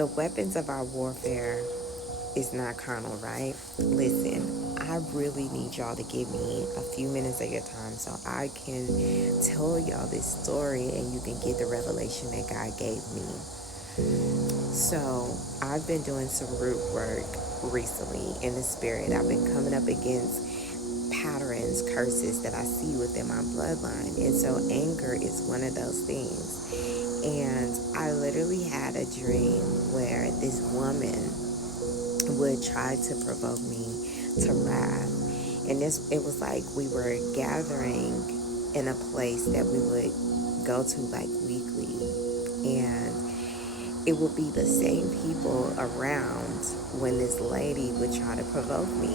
the weapons of our warfare is not carnal, right? Listen, I really need y'all to give me a few minutes of your time so I can tell y'all this story and you can get the revelation that God gave me. So, I've been doing some root work recently in the spirit. I've been coming up against patterns, curses that I see within my bloodline. And so, anger is one of those things. And I literally had a dream where this woman would try to provoke me to wrath. And it was like we were gathering in a place that we would go to like weekly. And it would be the same people around when this lady would try to provoke me.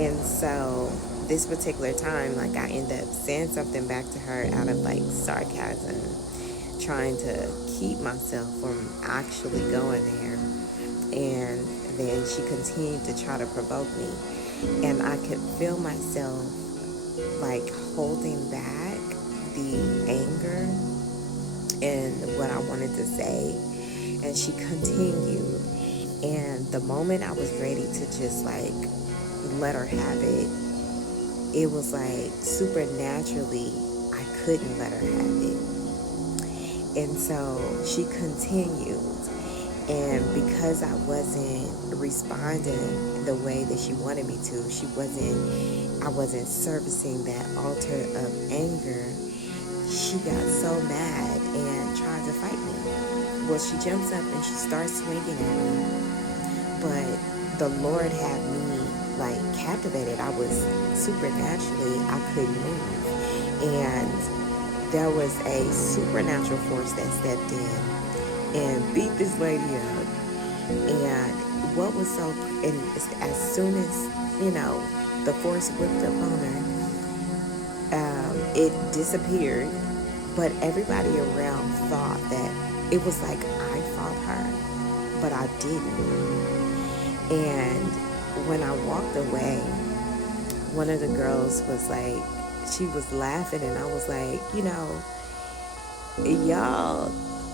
And so this particular time, like I end up saying something back to her out of like sarcasm, trying to keep myself from actually going there. And then she continued to try to provoke me. And I could feel myself like holding back the anger and what I wanted to say. And she continued. And the moment I was ready to just like let her have it, it was like supernaturally I couldn't let her have it. And so she continued. And because I wasn't responding the way that she wanted me to, I wasn't servicing that altar of anger, she got so mad and tried to fight me. Well, she jumps up and she starts swinging at me. But the Lord had me like captivated. I was supernaturally, I couldn't move. And there was a supernatural force that stepped in and beat this lady up. And what was so, and as soon as, the force whipped up on her, it disappeared. But everybody around thought that it was like I fought her, but I didn't. And when I walked away, one of the girls was like, she was laughing, and I was like, y'all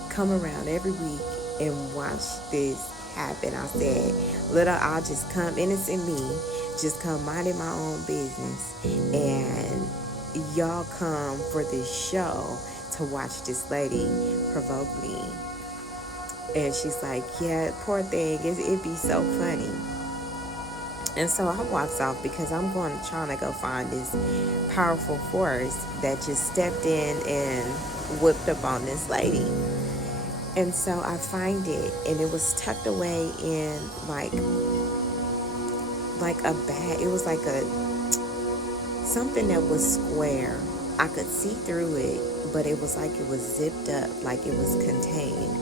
come around every week and watch this happen. I said, I'll just come, innocent me, just come minding my own business, and y'all come for this show to watch this lady provoke me. And she's like, yeah, poor thing, it'd be so funny. And so I walked off because I'm trying to go find this powerful force that just stepped in and whipped up on this lady. And so I find it, and it was tucked away in like a bag. It was like something that was square. I could see through it, but it was like it was zipped up, like it was contained.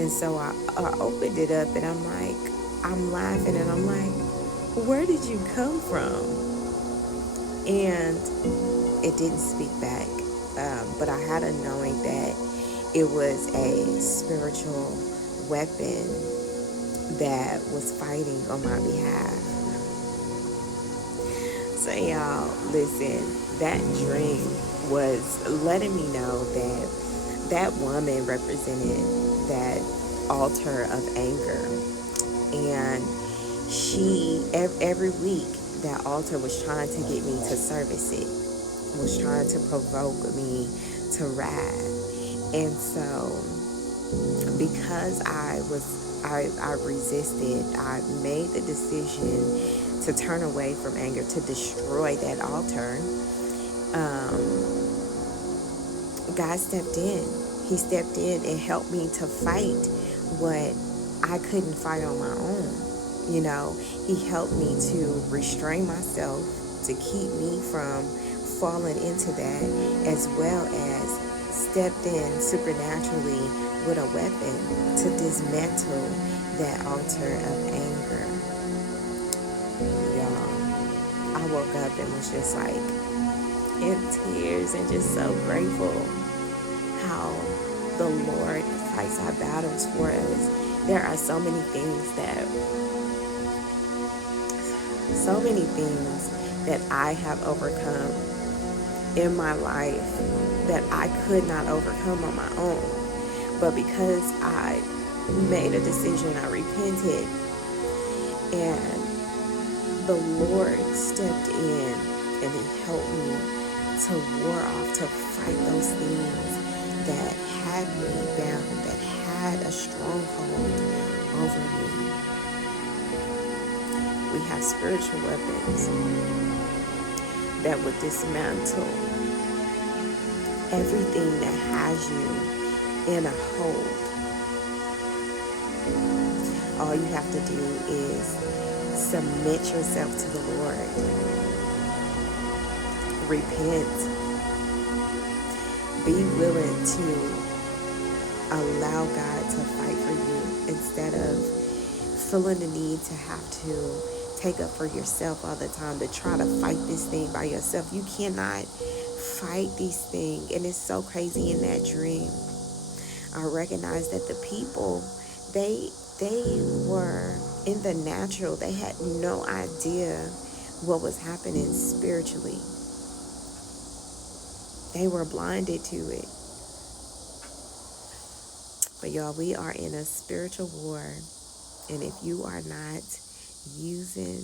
And so I opened it up, and I'm laughing, and I'm like, where did you come from? And it didn't speak back, but I had a knowing that it was a spiritual weapon that was fighting on my behalf. So y'all, listen, that dream was letting me know that that woman represented that altar of anger. And she, every week, that altar was trying to get me to service it, was trying to provoke me to wrath. And so, because I resisted, I made the decision to turn away from anger, to destroy that altar. God stepped in. He stepped in and helped me to fight what I couldn't fight on my own. He helped me to restrain myself, to keep me from falling into that, as well as stepped in supernaturally with a weapon to dismantle that altar of anger. Y'all, I woke up and was just like in tears and just so grateful how the Lord fights our battles for us. There are so many things that I have overcome in my life that I could not overcome on my own. But because I made a decision. I repented. And the Lord stepped in and He helped me to war off, to fight those things that had me bound, that had a stronghold over me. We have spiritual weapons that would dismantle everything that has you in a hold. All you have to do is submit yourself to the Lord. Repent. Be willing to allow God to fight for you instead of feeling the need to have to take up for yourself all the time, to try to fight this thing by yourself. You cannot fight these things. And it's so crazy. In that dream, I recognized that the people, they were in the natural. They had no idea what was happening spiritually. They were blinded to it. But y'all, we are in a spiritual war. And if you are not using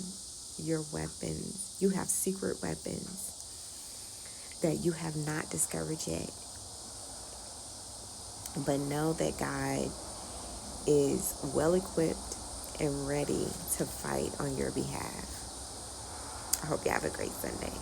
your weapons, you have secret weapons that you have not discovered yet. But know that God is well equipped and ready to fight on your behalf. I hope you have a great Sunday.